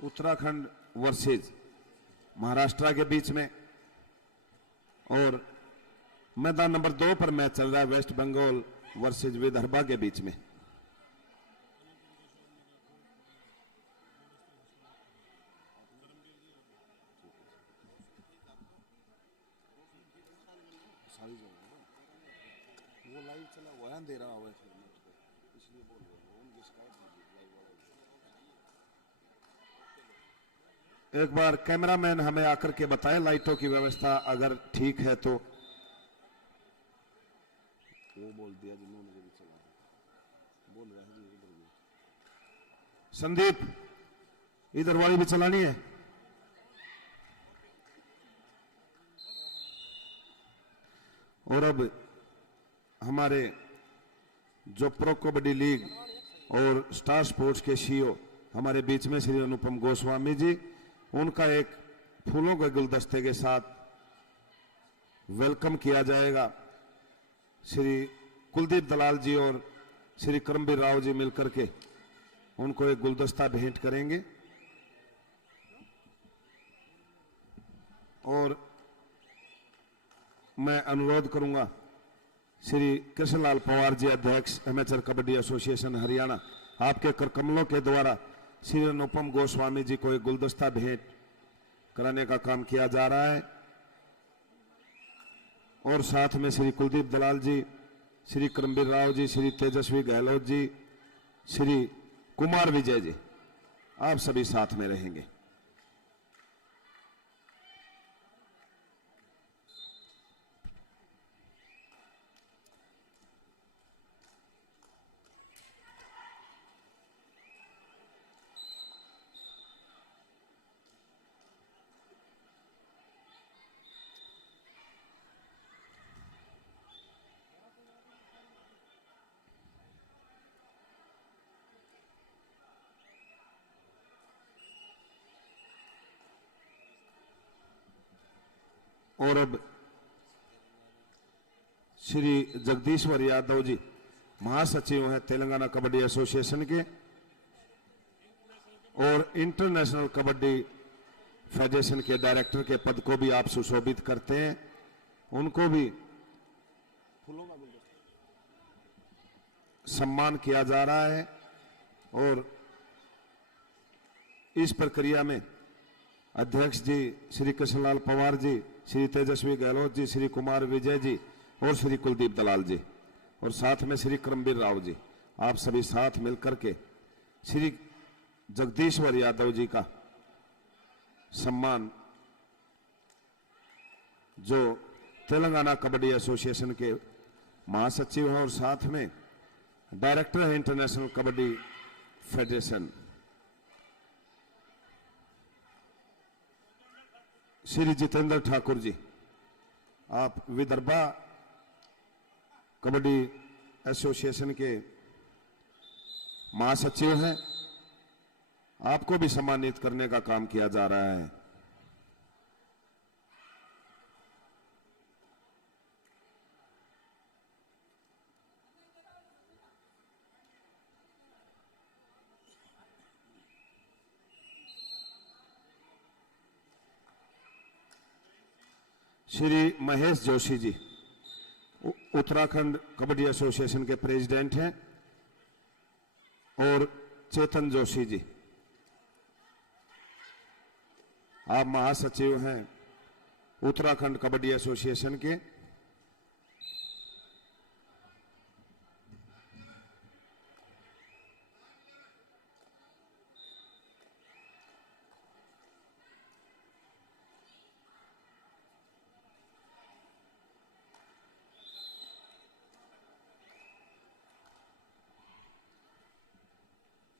Uttarakhand versus Maharashtra के बीच में, और मैदान नंबर 2 पर मैच चल रहा है वेस्ट बंगाल वर्सेज विदर्भा के बीच में। वो लाइव चला हुआ है, दे रहा हुआ है इसलिए बोल रहे हैं उनकी शिकायत। एक बार कैमरामैन हमें आकर के बताए लाइटों की व्यवस्था अगर ठीक है तो। वो बोल दिया जिन्होंने भी चला बोल रहा है जी इधर भी। संदीप इधर वाली भी चलानी है। और अब हमारे जो प्रो कबड्डी लीग और स्टार स्पोर्ट्स के सीईओ हमारे बीच में श्री अनुपम गोस्वामी जी, उनका एक फूलों के गुलदस्ते के साथ वेलकम किया जाएगा। श्री कुलदीप दलाल जी और श्री करमबीर राव जी मिलकर के उनको एक गुलदस्ता भेंट करेंगे। और मैं अनुरोध करूंगा श्री कृष्णलाल पवार जी, अध्यक्ष एमेचर कबड्डी एसोसिएशन हरियाणा, आपके कर कमलों के द्वारा श्री अनुपम गोस्वामी जी को एक गुलदस्ता भेंट कराने का काम किया जा रहा है। और साथ में श्री कुलदीप दलाल जी, श्री करमबीर राव जी, श्री तेजस्वी गहलोत जी, श्री कुमार विजय जी, आप सभी साथ में रहेंगे। और अब श्री जगदीश्वर यादव जी, महासचिव हैं तेलंगाना कबड्डी एसोसिएशन के, और इंटरनेशनल कबड्डी फेडरेशन के डायरेक्टर के पद को भी आप सुशोभित करते हैं। उनको भी सम्मान किया जा रहा है। और इस प्रक्रिया में अध्यक्ष जी श्री कृष्णलाल पवार जी, श्री तेजस्वी गहलोत जी, श्री कुमार विजय जी और श्री कुलदीप दलाल जी, और साथ में श्री करमबीर राव जी, आप सभी साथ मिलकर के श्री जगदीश्वर यादव जी का सम्मान, जो तेलंगाना कबड्डी एसोसिएशन के महासचिव हैं और साथ में डायरेक्टर है इंटरनेशनल कबड्डी फेडरेशन, श्री जितेंद्र ठाकुर जी, आप विदर्भा कबड्डी एसोसिएशन के महासचिव हैं, आपको भी सम्मानित करने का काम किया जा रहा है। श्री महेश जोशी जी उत्तराखंड कबड्डी एसोसिएशन के प्रेसिडेंट हैं, और चेतन जोशी जी, आप महासचिव हैं उत्तराखंड कबड्डी एसोसिएशन के।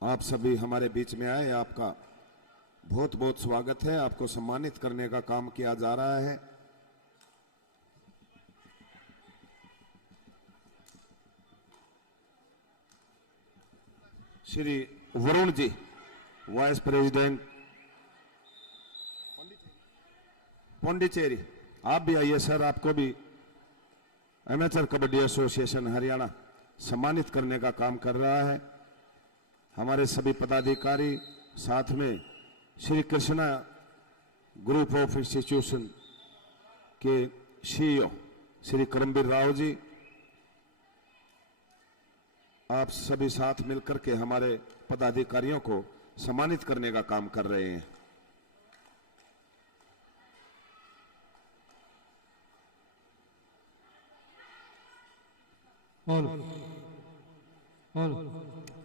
आप सभी हमारे बीच में आए, आपका बहुत बहुत स्वागत है। आपको सम्मानित करने का काम किया जा रहा है। श्री वरुण जी, वाइस प्रेसिडेंट पौंडीचेरी, आप भी आइए सर, आपको भी एमेचर कबड्डी एसोसिएशन हरियाणा सम्मानित करने का काम कर रहा है। हमारे सभी पदाधिकारी, साथ में Shri Krishna group of institution के सीईओ श्री करमबीर राव जी, आप सभी साथ मिलकर के हमारे पदाधिकारियों को सम्मानित करने का काम कर रहे हैं।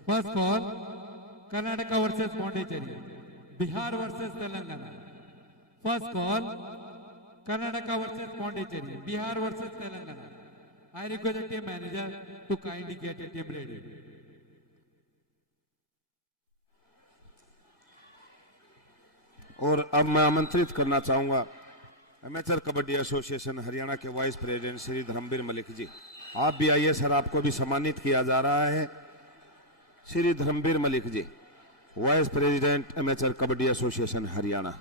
First call Karnataka versus Pondicherry, Bihar versus Telangana. First call Karnataka versus Pondicherry, Bihar versus Telangana. I request the team manager to kindly get a team ready. और अब मैं आमंत्रित करना चाहूंगा एमेचर कबड्डी एसोसिएशन हरियाणा के वाइस प्रेसिडेंट श्री धर्मवीर मलिक जी। आप भी आइए सर, आपको भी सम्मानित किया जा रहा है। Shri Dharmveer Malik ji, vice president amateur kabaddi association Haryana.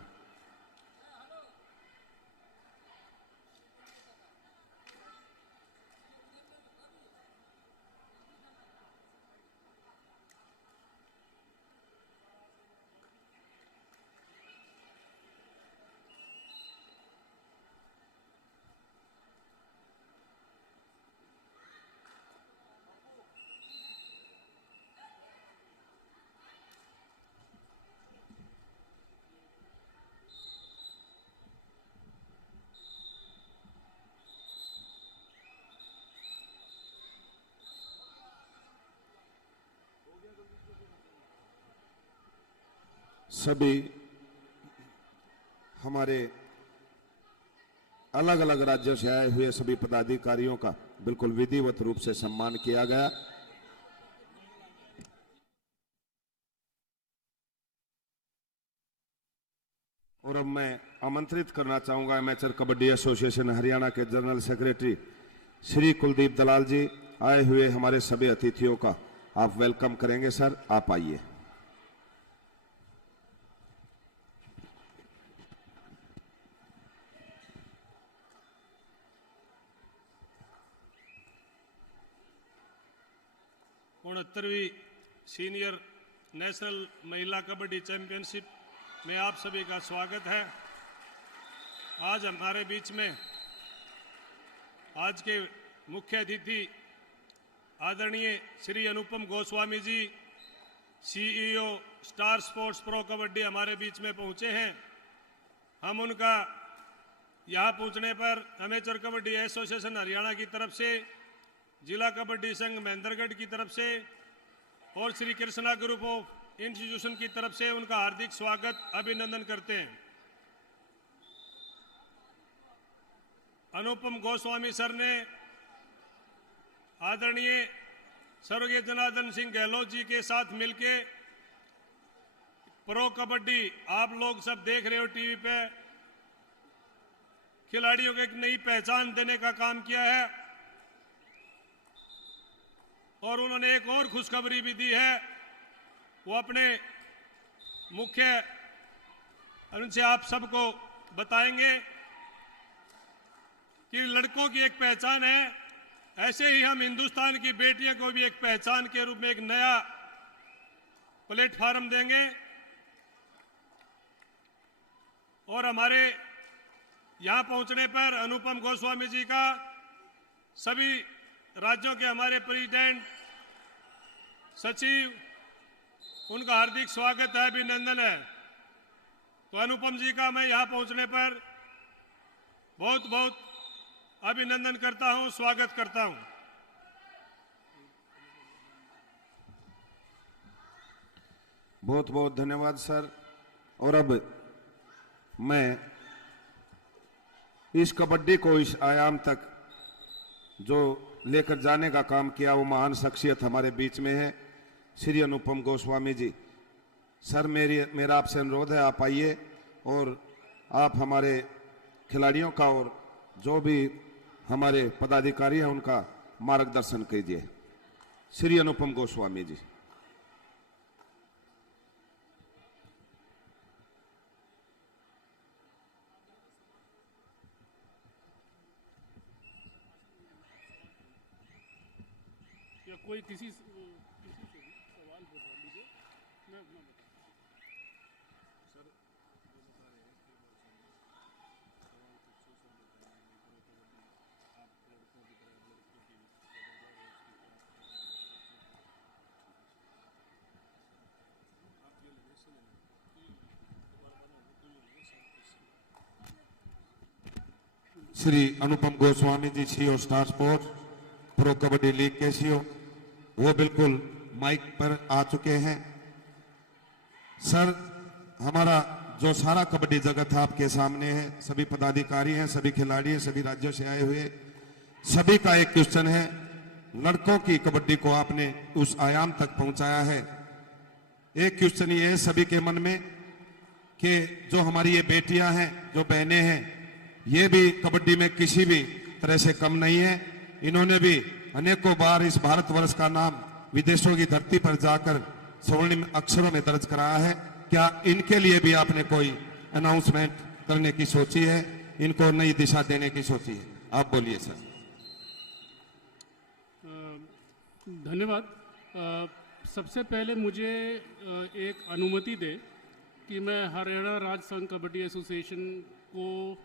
सभी हमारे अलग अलग राज्यों से आए हुए सभी पदाधिकारियों का बिल्कुल विधिवत रूप से सम्मान किया गया। और अब मैं आमंत्रित करना चाहूंगा एमेचर कबड्डी एसोसिएशन हरियाणा के जनरल सेक्रेटरी श्री कुलदीप दलाल जी। आए हुए हमारे सभी अतिथियों का आप वेलकम करेंगे सर, आप आइए। उनहत्तरवीं सीनियर नेशनल महिला कबड्डी चैंपियनशिप में आप सभी का स्वागत है। आज हमारे बीच में आज के मुख्य अतिथि आदरणीय Shri Anupam Goswami ji, CEO Star Sports pro kabaddi हमारे बीच में पहुंचे हैं। हम उनका यहां पहुंचने पर एमेचर कबड्डी एसोसिएशन हरियाणा की तरफ से, जिला कबड्डी संघ महेंद्रगढ़ की तरफ से और Shri Krishna group of institution की तरफ से उनका हार्दिक स्वागत अभिनंदन करते हैं। अनुपम गोस्वामी सर ने आदरणीय स्वर्गीय जनार्दन सिंह गहलोत जी के साथ मिलके प्रो कबड्डी आप लोग सब देख रहे हो टीवी पे, खिलाड़ियों को एक नई पहचान देने का काम किया है। और उन्होंने एक और खुशखबरी भी दी है, वो अपने मुख्य उनसे आप सबको बताएंगे कि लड़कों की एक पहचान है, ऐसे ही हम हिंदुस्तान की बेटियों को भी एक पहचान के रूप में एक नया प्लेटफॉर्म देंगे। और हमारे यहां पहुंचने पर अनुपम गोस्वामी जी का सभी राज्यों के हमारे प्रेसिडेंट, सचिव, उनका हार्दिक स्वागत है, अभिनंदन है। तो अनुपम जी का मैं यहां पहुंचने पर बहुत बहुत अभिनंदन करता हूं, स्वागत करता हूं। बहुत बहुत धन्यवाद सर। और अब मैं इस कबड्डी को इस आयाम तक जो लेकर जाने का काम किया, वो महान शख्सियत हमारे बीच में है, श्री अनुपम गोस्वामी जी। सर मेरा आपसे अनुरोध है, आप आइए और आप हमारे खिलाड़ियों का और जो भी हमारे पदाधिकारी हैं उनका मार्गदर्शन कीजिए। श्री अनुपम गोस्वामी जी। कोई किसी से भी सवाल पूछ लीजिए, मैं अपना बता sir. Shri Anupam Goswami ji, CEO Star Sports pro kabaddi league के सीईओ, वो बिल्कुल माइक पर आ चुके हैं। सर, हमारा जो सारा कबड्डी जगत आपके सामने है, सभी पदाधिकारी हैं, सभी खिलाड़ी हैं, सभी राज्यों से आए हुए, सभी का एक क्वेश्चन है। लड़कों की कबड्डी को आपने उस आयाम तक पहुंचाया है। एक क्वेश्चन ये है सभी के मन में कि जो हमारी ये बेटियां हैं, जो बहनें हैं, ये भी कबड्डी में किसी भी तरह से कम नहीं है। इन्होंने भी अनेकों बार इस भारतवर्ष का नाम विदेशों की धरती पर जाकर स्वर्णिम अक्षरों में दर्ज कराया है। क्या इनके लिए भी आपने कोई अनाउंसमेंट करने की सोची है, इनको नई दिशा देने की सोची है? आप बोलिए सर। धन्यवाद। सबसे पहले मुझे एक अनुमति दे कि मैं हरियाणा राज्य संघ कबड्डी एसोसिएशन को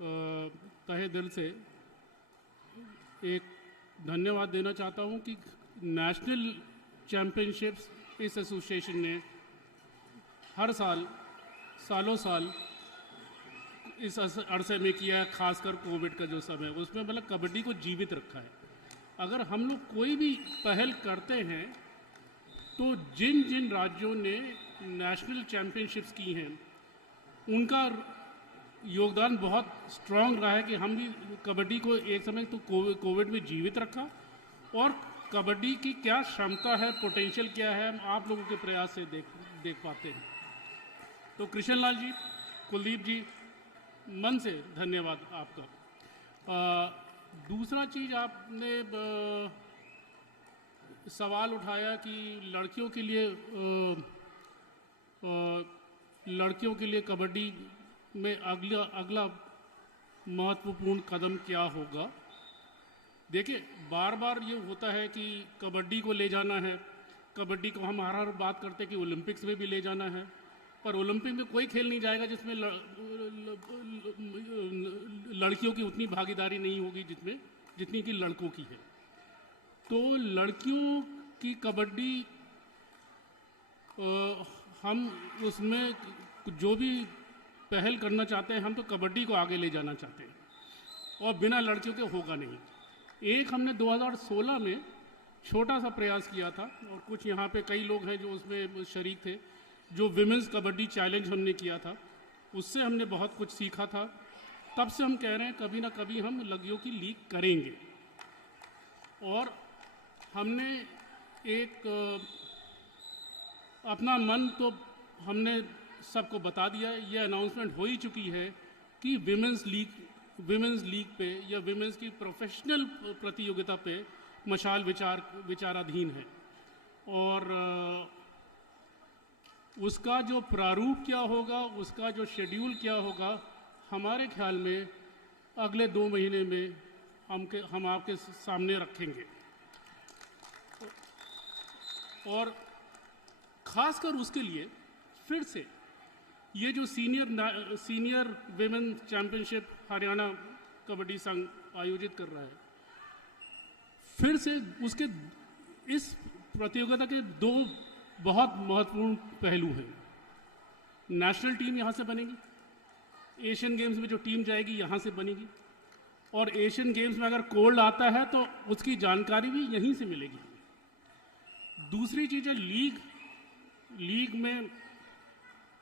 तहे दिल से एक धन्यवाद देना चाहता हूं कि नेशनल चैंपियनशिप्स इस एसोसिएशन ने हर साल सालों साल इस अरसे में किया है। खासकर कोविड का जो समय है उसमें मतलब कबड्डी को जीवित रखा है। अगर हम लोग कोई भी पहल करते हैं तो जिन जिन राज्यों ने नेशनल चैंपियनशिप्स की हैं उनका योगदान बहुत स्ट्रांग रहा है कि हम भी कबड्डी को एक समय तो कोविड में जीवित रखा, और कबड्डी की क्या क्षमता है, पोटेंशियल क्या है, हम आप लोगों के प्रयास से देख पाते हैं। तो कृष्ण लाल जी, कुलदीप जी, मन से धन्यवाद आपका। दूसरा चीज़ आपने सवाल उठाया कि लड़कियों के लिए कबड्डी में अगला महत्वपूर्ण कदम क्या होगा। देखिए, बार बार ये होता है कि कबड्डी को ले जाना है, कबड्डी को हम हर बात करते हैं कि ओलंपिक्स में भी ले जाना है, पर ओलंपिक में कोई खेल नहीं जाएगा जिसमें लड़कियों की उतनी भागीदारी नहीं होगी जितनी कि लड़कों की है। तो लड़कियों की कबड्डी हम उसमें जो भी पहल करना चाहते हैं, हम तो कबड्डी को आगे ले जाना चाहते हैं, और बिना लड़कियों के होगा नहीं। एक हमने 2016 में छोटा सा प्रयास किया था, और कुछ यहाँ पे कई लोग हैं जो उसमें शरीक थे, जो विमेंस कबड्डी चैलेंज हमने किया था। उससे हमने बहुत कुछ सीखा था। तब से हम कह रहे हैं कभी ना कभी हम लड़कियों की लीग करेंगे, और हमने एक अपना मन तो हमने सबको बता दिया है। ये अनाउंसमेंट हो ही चुकी है कि विमेंस लीग पे या विमेंस की प्रोफेशनल प्रतियोगिता पे मशाल विचाराधीन है, और उसका जो प्रारूप क्या होगा, उसका जो शेड्यूल क्या होगा, हमारे ख्याल में अगले 2 महीने में हम आपके सामने रखेंगे। और ख़ासकर उसके लिए फिर से ये जो senior women championship Haryana kabaddi संघ आयोजित कर रहा है, फिर से उसके इस प्रतियोगिता के 2 बहुत महत्वपूर्ण पहलू हैं। नेशनल टीम यहाँ से बनेगी, एशियन गेम्स में जो टीम जाएगी यहाँ से बनेगी, और एशियन गेम्स में अगर कोल्ड आता है तो उसकी जानकारी भी यहीं से मिलेगी। दूसरी चीज़ है लीग में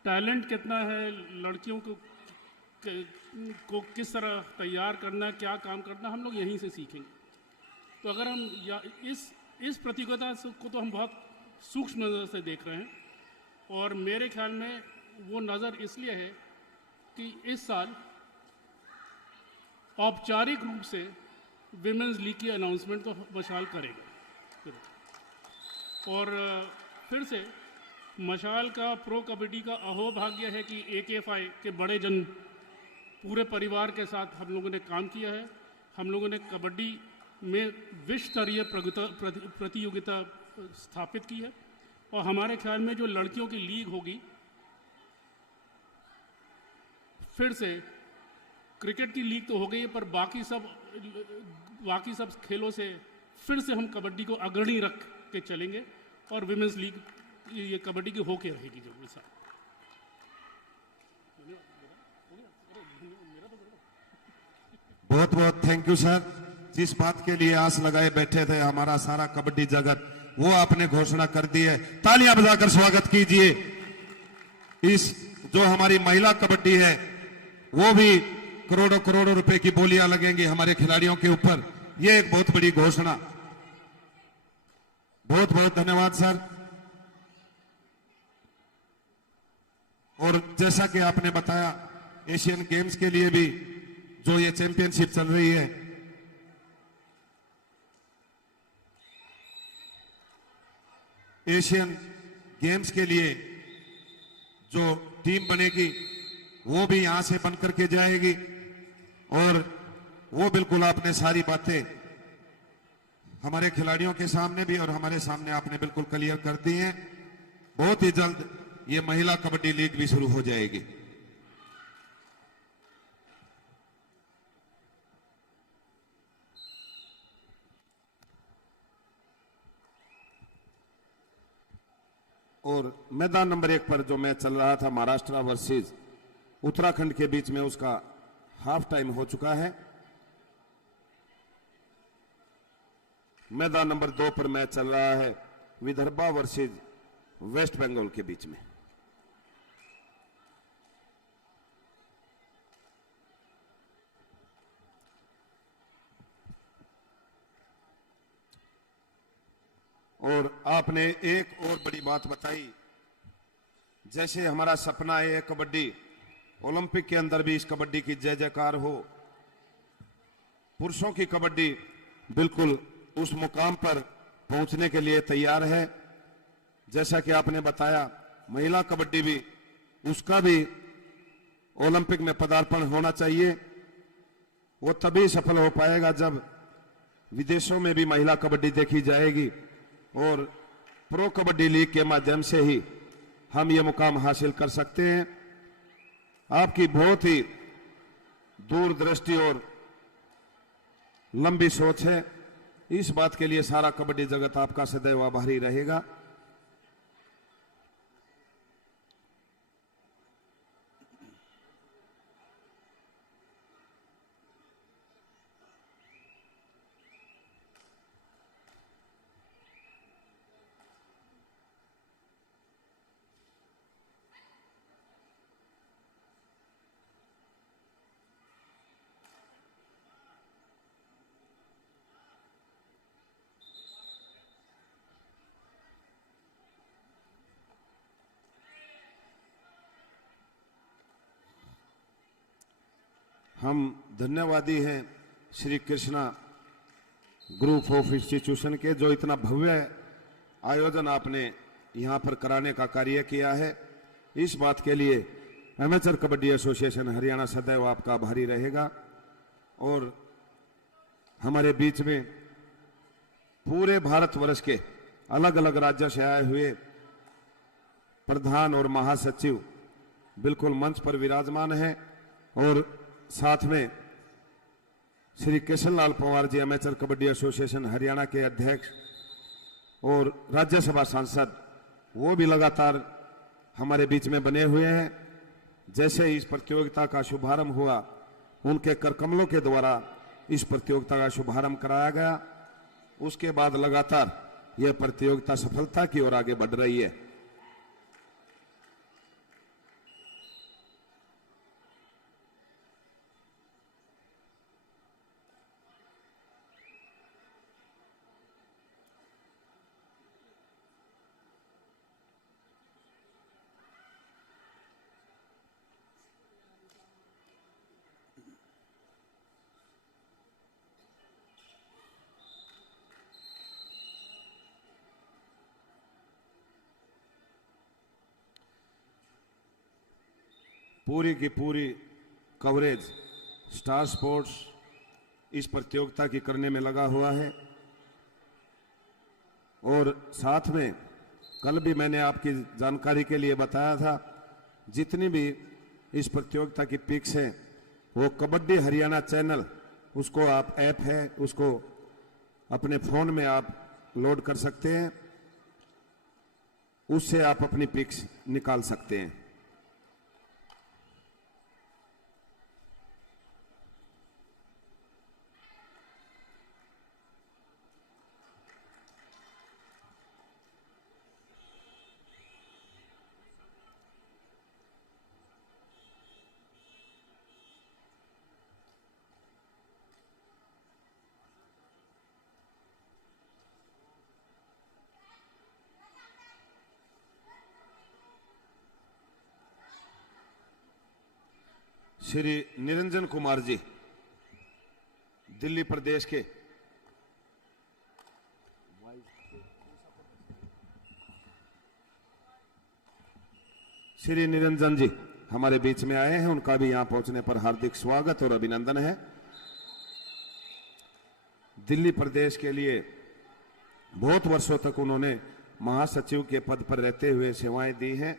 टैलेंट कितना है, लड़कियों को किस तरह तैयार करना, क्या काम करना, हम लोग यहीं से सीखेंगे। तो अगर हम इस प्रतियोगिता को तो हम बहुत सूक्ष्म नज़र से देख रहे हैं, और मेरे ख्याल में वो नज़र इसलिए है कि इस साल औपचारिक रूप से विमेंस लीग की अनाउंसमेंट तो मशाल करेगा, और फिर से मशाल का प्रो कबड्डी का अहोभाग्य है कि AKFI के बड़े जन पूरे परिवार के साथ हम लोगों ने काम किया है। हम लोगों ने कबड्डी में विश्व स्तरीय प्रतियोगिता स्थापित की है, और हमारे ख्याल में जो लड़कियों की लीग होगी, फिर से क्रिकेट की लीग तो हो गई है, पर बाकी सब खेलों से फिर से हम कबड्डी को अग्रणी रख के चलेंगे, और विमेंस लीग ये कबड्डी की होके रहेगी जो मिसाल। बहुत बहुत थैंक यू सर। जिस बात के लिए आस लगाए बैठे थे हमारा सारा कबड्डी जगत, वो आपने घोषणा कर दी है। तालियां बजाकर स्वागत कीजिए। इस जो हमारी महिला कबड्डी है वो भी करोड़ों करोड़ों रुपए की बोलियां लगेंगी हमारे खिलाड़ियों के ऊपर। ये एक बहुत बड़ी घोषणा। बहुत बहुत धन्यवाद सर। और जैसा कि आपने बताया, एशियन गेम्स के लिए भी जो ये चैंपियनशिप चल रही है, एशियन गेम्स के लिए जो टीम बनेगी वो भी यहां से बनकर के जाएगी। और वो बिल्कुल आपने सारी बातें हमारे खिलाड़ियों के सामने भी और हमारे सामने आपने बिल्कुल क्लियर कर दी हैं। बहुत ही जल्द ये महिला कबड्डी लीग भी शुरू हो जाएगी। और मैदान नंबर 1 पर जो मैच चल रहा था महाराष्ट्र वर्सेस उत्तराखंड के बीच में, उसका हाफ टाइम हो चुका है। मैदान नंबर 2 पर मैच चल रहा है विदर्भा वर्सेस वेस्ट बंगाल के बीच में। और आपने एक और बड़ी बात बताई, जैसे हमारा सपना है कबड्डी ओलंपिक के अंदर भी इस कबड्डी की जय जयकार हो। पुरुषों की कबड्डी बिल्कुल उस मुकाम पर पहुंचने के लिए तैयार है। जैसा कि आपने बताया, महिला कबड्डी भी, उसका भी ओलंपिक में पदार्पण होना चाहिए। वो तभी सफल हो पाएगा जब विदेशों में भी महिला कबड्डी देखी जाएगी और प्रो कबड्डी लीग के माध्यम से ही हम ये मुकाम हासिल कर सकते हैं। आपकी बहुत ही दूरदृष्टि और लंबी सोच है। इस बात के लिए सारा कबड्डी जगत आपका सदैव आभारी रहेगा। हम धन्यवादी हैं Shri Krishna group of institution के, जो इतना भव्य आयोजन आपने यहां पर कराने का कार्य किया है। इस बात के लिए एमेचर कबड्डी एसोसिएशन हरियाणा सदैव आपका आभारी रहेगा। और हमारे बीच में पूरे भारतवर्ष के अलग अलग राज्यों से आए हुए प्रधान और महासचिव बिल्कुल मंच पर विराजमान हैं। और साथ में श्री केशनलाल पवार जी, एमेचर कबड्डी एसोसिएशन हरियाणा के अध्यक्ष और राज्यसभा सांसद, वो भी लगातार हमारे बीच में बने हुए हैं। जैसे इस प्रतियोगिता का शुभारंभ हुआ, उनके करकमलों के द्वारा इस प्रतियोगिता का शुभारंभ कराया गया। उसके बाद लगातार यह प्रतियोगिता सफलता की ओर आगे बढ़ रही है। पूरी की पूरी कवरेज स्टार स्पोर्ट्स इस प्रतियोगिता की करने में लगा हुआ है। और साथ में कल भी मैंने आपकी जानकारी के लिए बताया था, जितनी भी इस प्रतियोगिता की पिक्स हैं वो कबड्डी हरियाणा चैनल, उसको आप ऐप है, उसको अपने फोन में आप लोड कर सकते हैं, उससे आप अपनी पिक्स निकाल सकते हैं। श्री निरंजन कुमार जी, दिल्ली प्रदेश के। श्री निरंजन जी हमारे बीच में आए हैं, उनका भी यहां पहुंचने पर हार्दिक स्वागत और अभिनंदन है। दिल्ली प्रदेश के लिए बहुत वर्षों तक उन्होंने महासचिव के पद पर रहते हुए सेवाएं दी हैं।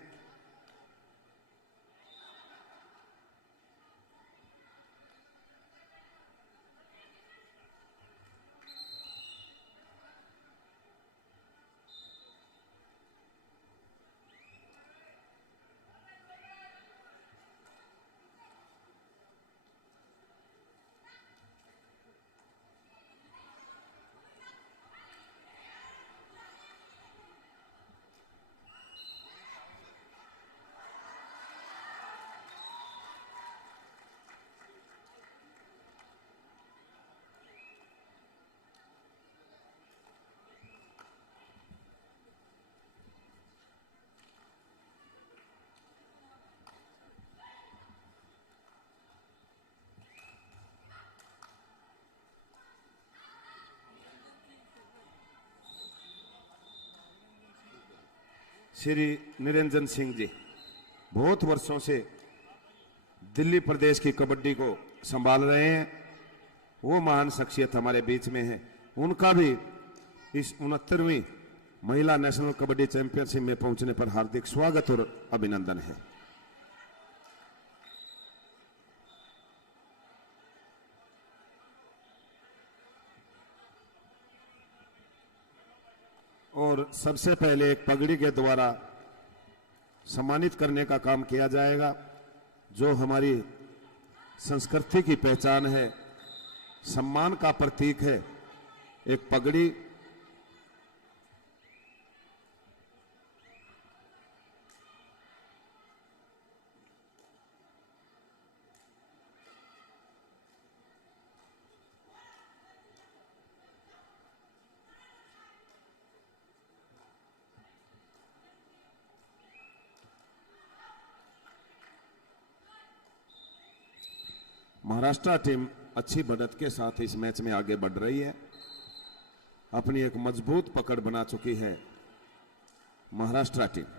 श्री निरंजन सिंह जी बहुत वर्षों से दिल्ली प्रदेश की कबड्डी को संभाल रहे हैं। वो महान शख्सियत हमारे बीच में है। उनका भी इस 69वीं महिला नेशनल कबड्डी चैंपियनशिप में पहुंचने पर हार्दिक स्वागत और अभिनंदन है। और सबसे पहले एक पगड़ी के द्वारा सम्मानित करने का काम किया जाएगा, जो हमारी संस्कृति की पहचान है, सम्मान का प्रतीक है। एक पगड़ी महाराष्ट्र टीम अच्छी बढ़त के साथ इस मैच में आगे बढ़ रही है। अपनी एक मजबूत पकड़ बना चुकी है महाराष्ट्र टीम।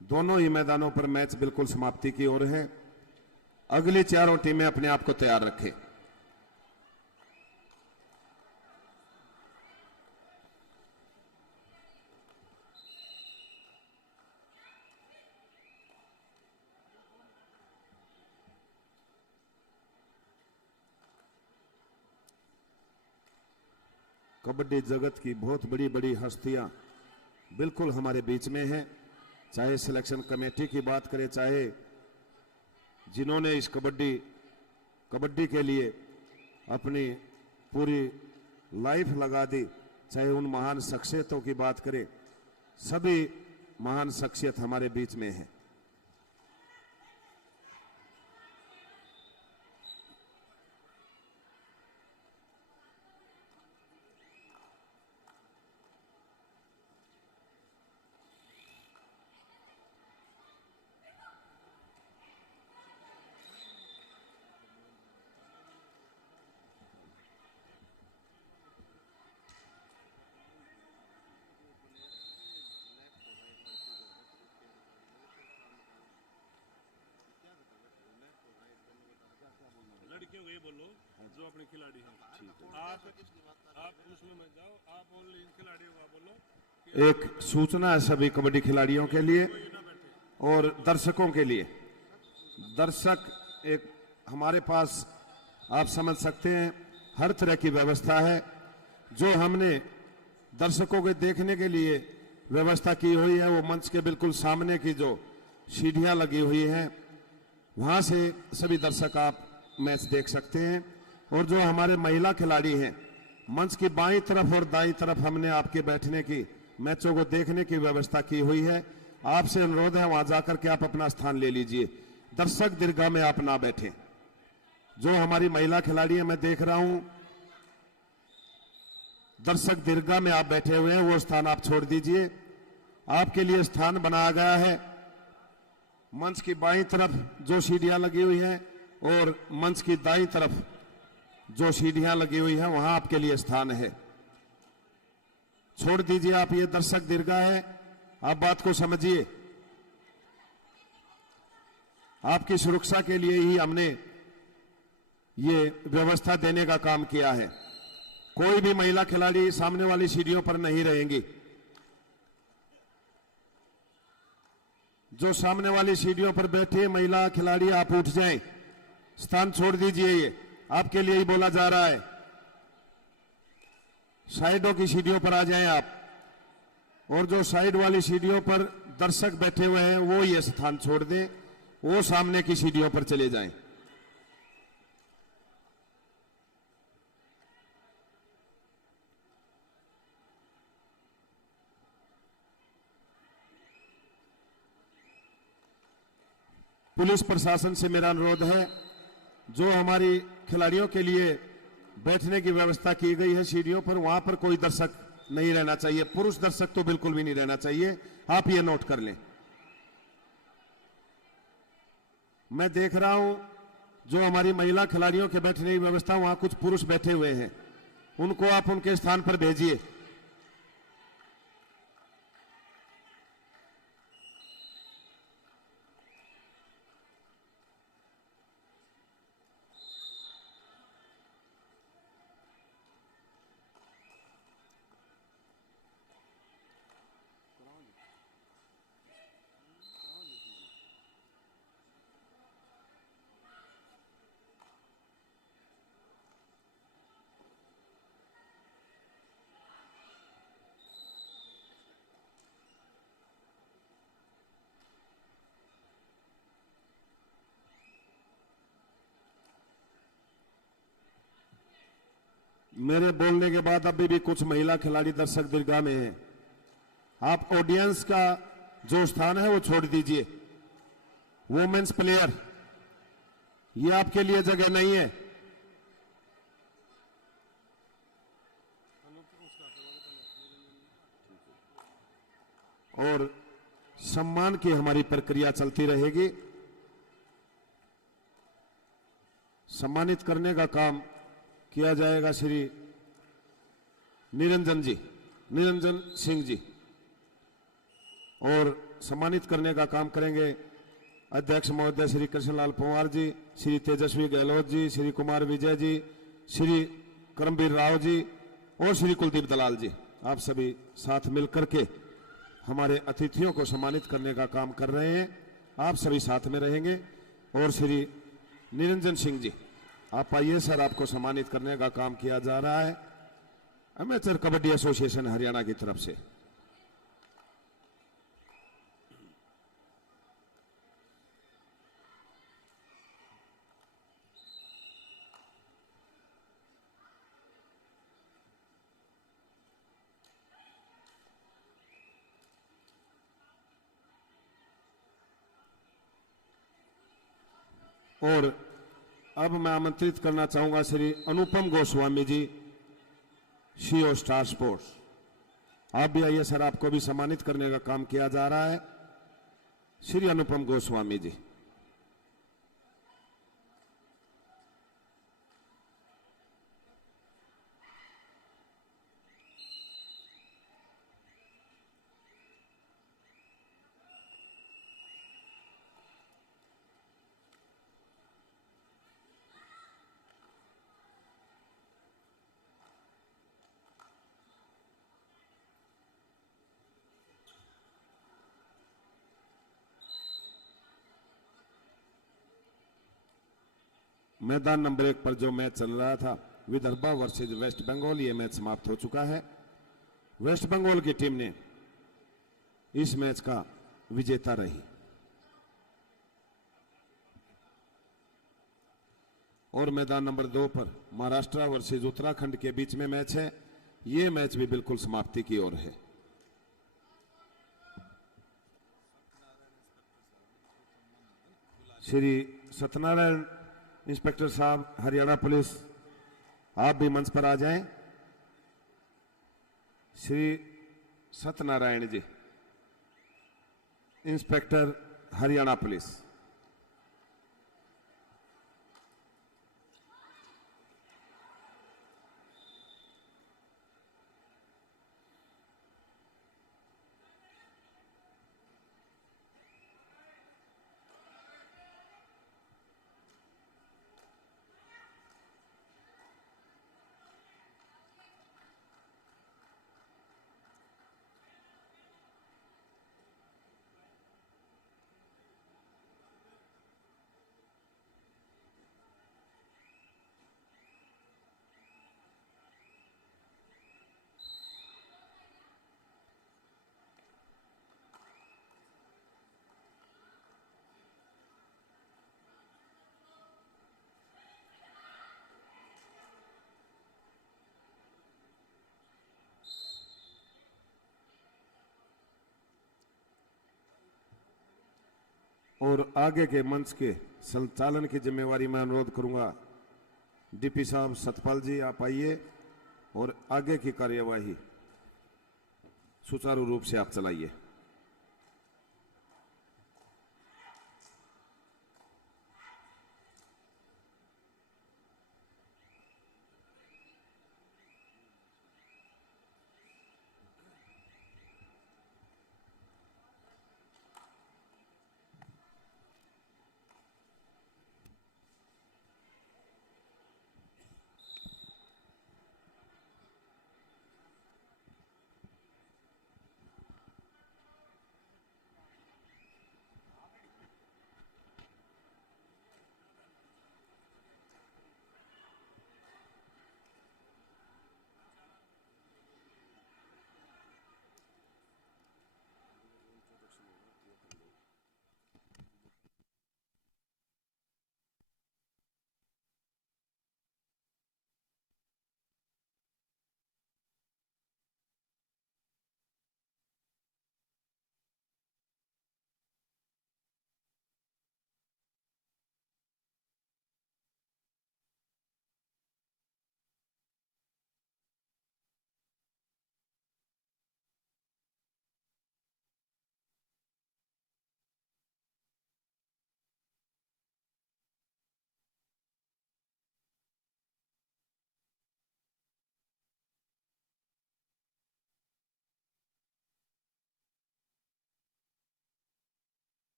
दोनों ही मैदानों पर मैच बिल्कुल समाप्ति की ओर है। अगली चारों टीमें अपने आप को तैयार रखें। कबड्डी जगत की बहुत बड़ी बड़ी हस्तियां बिल्कुल हमारे बीच में हैं। चाहे सिलेक्शन कमेटी की बात करें, चाहे जिन्होंने इस कबड्डी के लिए अपनी पूरी लाइफ लगा दी, चाहे उन महान शख्सियतों की बात करें, सभी महान शख्सियत हमारे बीच में है। लड़कियों को ये बोलो जो अपने खिलाड़ी हैं, आप उसमें मत जाओ, आप बोलो इन खिलाड़ियों को आप बोलो एक सूचना है सभी कबड्डी खिलाड़ियों के लिए और दर्शकों के लिए। दर्शक एक हमारे पास आप समझ सकते हैं हर तरह की व्यवस्था है। जो हमने दर्शकों के देखने के लिए व्यवस्था की हुई है वो मंच के बिल्कुल सामने की जो सीढ़ियां लगी हुई हैं वहां से सभी दर्शक आप मैच देख सकते हैं। और जो हमारे महिला खिलाड़ी हैं मंच की बाईं तरफ और दाईं तरफ हमने आपके बैठने की मैचों को देखने की व्यवस्था की हुई है। आपसे अनुरोध है वहां जाकर के आप अपना स्थान ले लीजिए। दर्शक दीर्घा में आप ना बैठें। जो हमारी महिला खिलाड़ी है मैं देख रहा हूं दर्शक दीर्घा में आप बैठे हुए हैं, वो स्थान आप छोड़ दीजिए। आपके लिए स्थान बनाया गया है मंच की बाईं तरफ जो सीढ़ियां लगी हुई हैं और मंच की दाईं तरफ जो सीढ़ियां लगी हुई हैं वहां आपके लिए स्थान है। छोड़ दीजिए आप, ये दर्शक दीर्घा है, आप बात को समझिए। आपकी सुरक्षा के लिए ही हमने ये व्यवस्था देने का काम किया है। कोई भी महिला खिलाड़ी सामने वाली सीढ़ियों पर नहीं रहेंगी। जो सामने वाली सीढ़ियों पर बैठे महिला खिलाड़ी आप उठ जाएं, स्थान छोड़ दीजिए। ये आपके लिए ही बोला जा रहा है। साइडों की सीढ़ियों पर आ जाएं आप। और जो साइड वाली सीढ़ियों पर दर्शक बैठे हुए हैं वो ये स्थान छोड़ दें, वो सामने की सीढ़ियों पर चले जाएं। पुलिस प्रशासन से मेरा अनुरोध है जो हमारी खिलाड़ियों के लिए बैठने की व्यवस्था की गई है सीढ़ियों पर, वहां पर कोई दर्शक नहीं रहना चाहिए। पुरुष दर्शक तो बिल्कुल भी नहीं रहना चाहिए। आप ये नोट कर लें। मैं देख रहा हूं जो हमारी महिला खिलाड़ियों के बैठने की व्यवस्था वहां कुछ पुरुष बैठे हुए हैं, उनको आप उनके स्थान पर भेजिए। मेरे बोलने के बाद अभी भी कुछ महिला खिलाड़ी दर्शक दीर्घा में हैं। आप ऑडियंस का जो स्थान है वो छोड़ दीजिए। वुमेन्स प्लेयर, ये आपके लिए जगह नहीं है। और सम्मान की हमारी प्रक्रिया चलती रहेगी। सम्मानित करने का काम किया जाएगा श्री निरंजन सिंह जी, और सम्मानित करने का काम करेंगे अध्यक्ष महोदय श्री कृष्णलाल पंवार जी, श्री तेजस्वी गहलोत जी, श्री कुमार विजय जी, श्री करमवीर राव जी और श्री कुलदीप दलाल जी। आप सभी साथ मिलकर के हमारे अतिथियों को सम्मानित करने का काम कर रहे हैं। आप सभी साथ में रहेंगे। और श्री निरंजन सिंह जी आप आइए सर, आपको सम्मानित करने का काम किया जा रहा है अमेचर कबड्डी एसोसिएशन हरियाणा की तरफ से। और अब मैं आमंत्रित करना चाहूंगा Shri Anupam Goswami ji, CEO Star sports. आप भी आइए सर, आपको भी सम्मानित करने का काम किया जा रहा है। श्री अनुपम गोस्वामी जी। मैदान नंबर 1 पर जो मैच चल रहा था विदर्भा वर्सेज वेस्ट बंगाल, ये मैच समाप्त हो चुका है। वेस्ट बंगाल की टीम ने इस मैच का विजेता रही और मैदान नंबर 2 पर महाराष्ट्र वर्सेज उत्तराखंड के बीच में मैच है। ये मैच भी बिल्कुल समाप्ति की ओर है। श्री सत्यनारायण इंस्पेक्टर साहब हरियाणा पुलिस, आप भी मंच पर आ जाएं। श्री सत्यनारायण जी, इंस्पेक्टर हरियाणा पुलिस। और आगे के मंच के संचालन की जिम्मेवारी मैं अनुरोध करूंगा डीपी साहब सतपाल जी, आप आइए और आगे की कार्यवाही सुचारू रूप से आप चलाइए।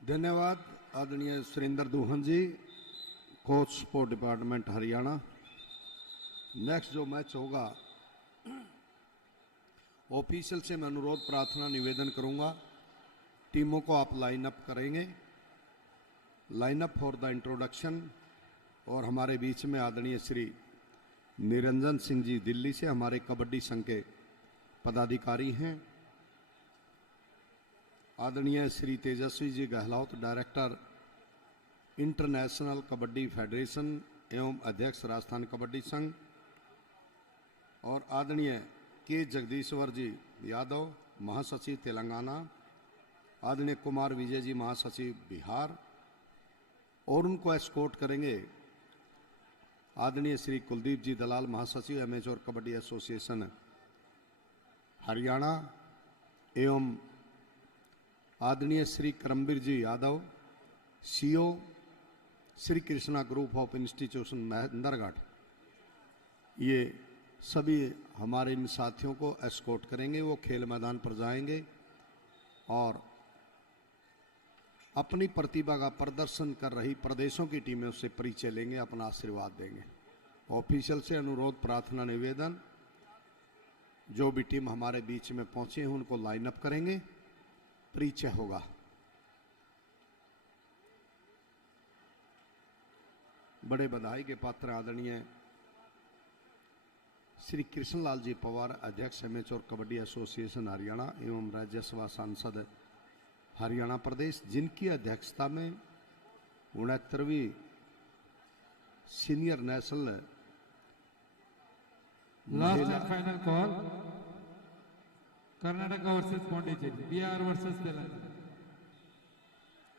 धन्यवाद आदरणीय Surendra Duhan ji, coach sport department Haryana. Next जो मैच होगा ऑफिशियल से मैं अनुरोध प्रार्थना निवेदन करूंगा, टीमों को आप लाइन अप करेंगे, line up for the introduction. और हमारे बीच में आदरणीय श्री निरंजन सिंह जी दिल्ली से हमारे कबड्डी संघ के पदाधिकारी हैं, आदरणीय Shri Tejasvi ji Gehlot director international kabaddi federation एवं अध्यक्ष राजस्थान कबड्डी संघ, और आदरणीय के जगदीश्वर जी यादव महासचिव तेलंगाना, आदरणीय कुमार विजय जी महासचिव बिहार, और उनको एस्कॉर्ट करेंगे आदरणीय श्री कुलदीप जी दलाल महासचिव एमेच्योर कबड्डी एसोसिएशन हरियाणा एवं आदरणीय Shri Karambir ji Yadav CO Shri Krishna group of institution Mahendragarh. ये सभी हमारे इन साथियों को एस्कॉर्ट करेंगे। वो खेल मैदान पर जाएंगे और अपनी प्रतिभा का प्रदर्शन कर रही प्रदेशों की टीमों से परिचय लेंगे, अपना आशीर्वाद देंगे। ऑफिशियल से अनुरोध प्रार्थना निवेदन, जो भी टीम हमारे बीच में पहुंचे हैं उनको लाइन अप करेंगे, परिचय होगा। बड़े बधाई के पात्र आदरणीय श्री कृष्णलाल जी पवार, अध्यक्ष एमेच्योर कबड्डी एसोसिएशन हरियाणा एवं राज्यसभा सांसद हरियाणा प्रदेश, जिनकी अध्यक्षता में 69वीं senior national last and final call Karnataka versus Pondicherry, Bihar versus Telangana.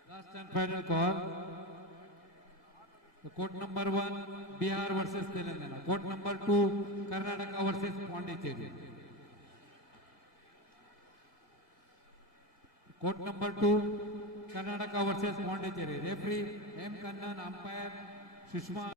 Last and final call court number 1 Bihar versus Telangana, court number 2 Karnataka versus Pondicherry. Court number 2 Karnataka versus Pondicherry. Referee M Kannan, umpire Sushma.